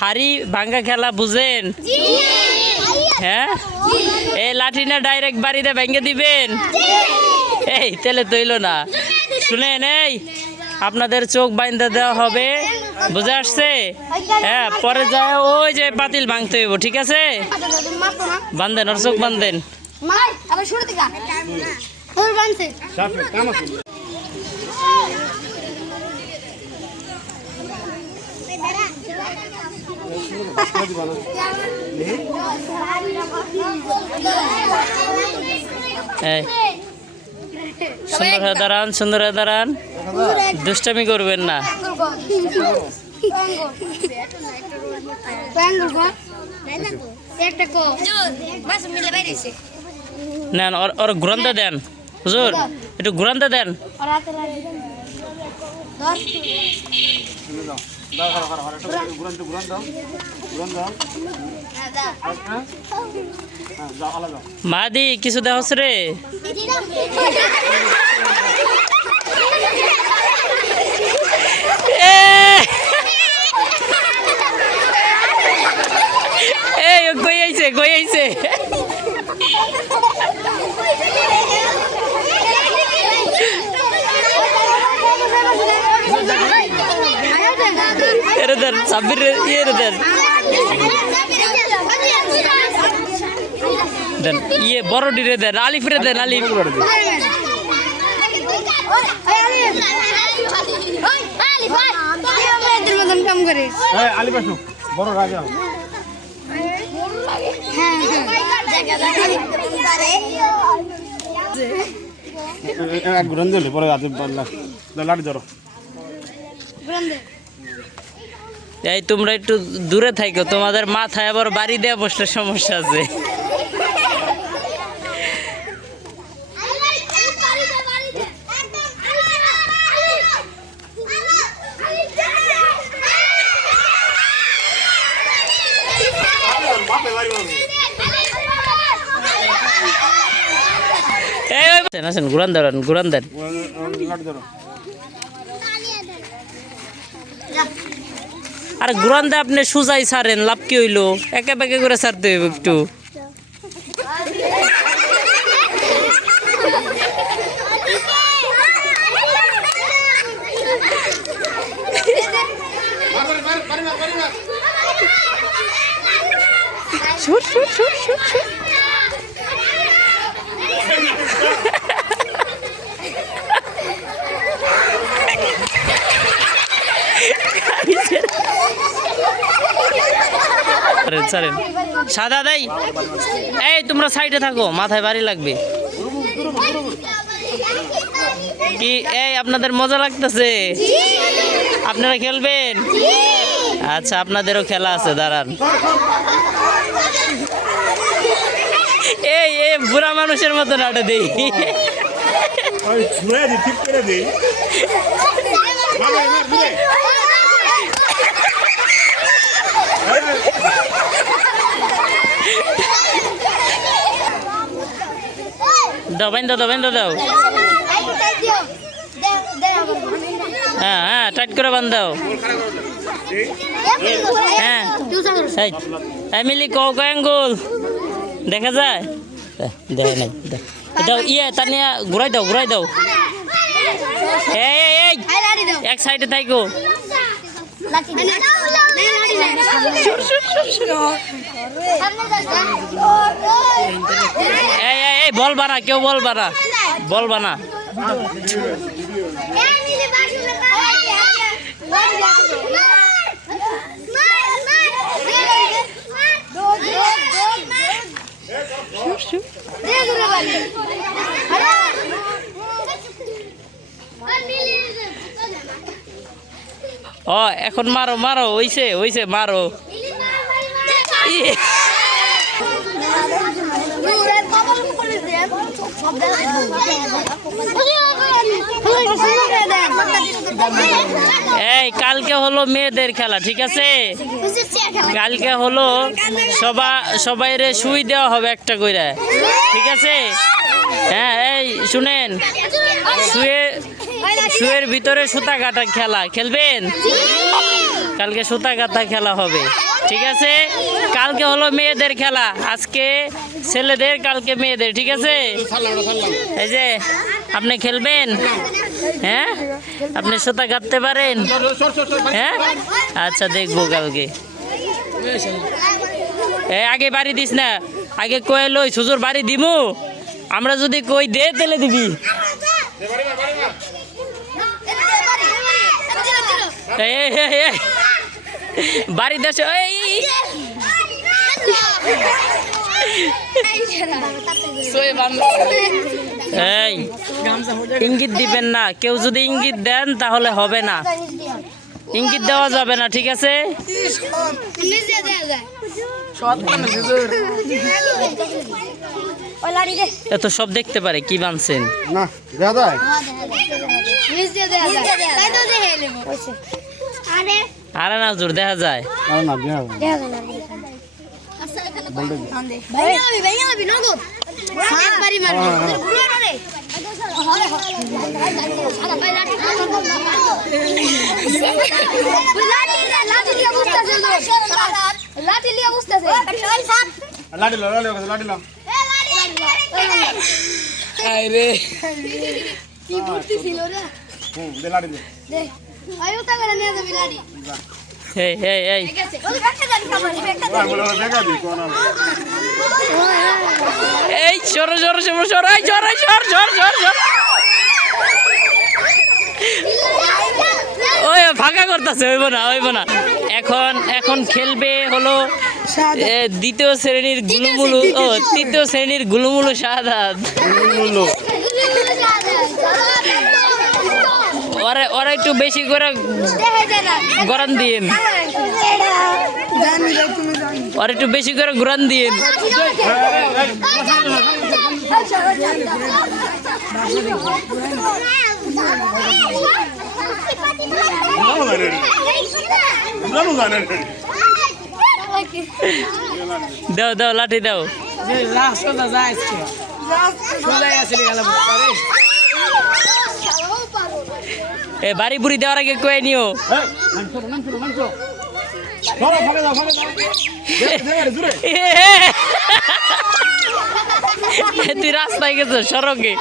হাড়ি ভাঙ্গা খেলা বুঝেন? হ্যাঁ, এই লাঠি না ডাইরেক্ট বাড়িতে ভেঙে দিবেন? এই তেলে তৈল না, শুনেন, এই আপনাদের চোখ বাইন্ধা দেওয়া হবে, বুঝে আসছে? হ্যাঁ, পরে যায় ওই যে পাতিল ভাঙতে হইব, ঠিক আছে? বান্ধেন, ওর চোখ বান্ধেন। সুন্দর হয়ে দাঁড়ান, সুন্দর হয়ে দাঁড়ান, দুষ্টামি করবেন না। নেন, ওর ঘুরানতে দেন, হুজুর একটু ঘুরানতে দেন। মাদি কিছু দেহস রে? এই গই আইছে, গই আইছে। এরে দেন, সাব্বির ইয়ে দেন, দেন ইয়ে বড় ডিরে দেন, আলিফ রে দেন, আলিফ। বড় রাজা ঘুরান দিলে পরে লাঠি ধরো। এই তোমরা একটু দূরে থাকো, তোমাদের মাথায় আবার বাড়ি দেওয়া বসলে সমস্যা আছে। ঘুরান ধরেন, ঘুরান দেন। আর ঘুরান দে, আপনি সুজাই ছাড়েন, লাভ কি হইলো? একে বেঁকে করে ছাড়তে হইব একটু। সাদা দেই, এই তোমরা সাইডে থাকো, মাথায় বাড়ি লাগবে কি? এই আপনাদের মজা লাগতেছে? আপনারা খেলবেন? আচ্ছা, আপনাদেরও খেলা আছে, দাঁড়ান। এই বুড়া মানুষের মতো নাটে দেই। দাও, বাইন্দা দাও, বাইন্দা দাও। হ্যাঁ হ্যাঁ, টাইট করে বান্ধাও। হ্যাঁ, মিলি কয়াঙ্গুল দেখা যায়? দেখা নাই, দাও ইয়ে তানিয়া, ঘুরাই দাও, ঘুরাই দাও। এই এক সাইডে থাকো। এই বলবা না, কেউ বলবা না, বলবা না। ও এখন মারো, মারো, হইছে হইছে, মারো। এই কালকে হলো মেয়েদের খেলা, ঠিক আছে? কালকে হলো সবাইরে সুই দেওয়া হবে একটা করে, ঠিক আছে? হ্যাঁ, এই শুনেন, শুয়ের ভিতরে সুতা কাটা খেলা খেলবেন? কালকে সুতা কাটা খেলা হবে। ঠিক আছে, কালকে হলো মেয়েদের খেলা, আজকে ছেলেদের, কালকে মেয়েদের। ঠিক আছে, এই যে আপনি খেলবেন, হ্যাঁ আপনি সুতা কাটতে পারেন, হ্যাঁ আচ্ছা দেখবো কালকে। আগে বাড়ি দিস না, আগে কয়ে লই সুজোর বাড়ি দিমু, আমরা যদি কই দে তেলে দিবি। বাড়ি দেশ এই ইঙ্গিত দিবেন না, কেউ যদি ইঙ্গিত দেন তাহলে হবে না, ইঙ্গিত দেওয়া যাবে না। ঠিক আছে, এত সব দেখতে পারে, কি বানছেন না দেখা যায় আরে না হুজুর দেখা যায়। আর না দেখা যায় লাডি লো লাডি লো আরে কি বুদ্ধি ছিল রে দে লাডি দে দে আয়ো তা করে নিয়ে যাবি লাড়ি এই এই এই গেছে ওই ব্যাগটা জানি খামারি ব্যাগটা বলো দেখা দি কোন এই সর সর সর সর এই সর সর সর সর সর ওই ফাঁকা করতেছে, হইব না এখন, এখন খেলবে হলো দ্বিতীয় শ্রেণীর গুলুমুলু, ও তৃতীয় শ্রেণীর গুলুমুলু শাহাদাত। ওরা একটু বেশি করে গরান দিন, ওরা একটু বেশি করে ঘুরান দিন। দাও দাও লাঠি দাও। এ বাড়ি বুড়ি দেওয়ার আগে কয়ে নিও। তুই রাস্তায় গেছো সড়কে।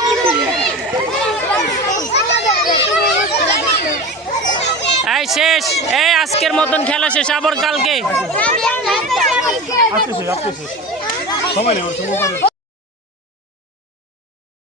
এই শেষ, এই আজকের মতন খেলা শেষ, আবার কালকে সময় নেই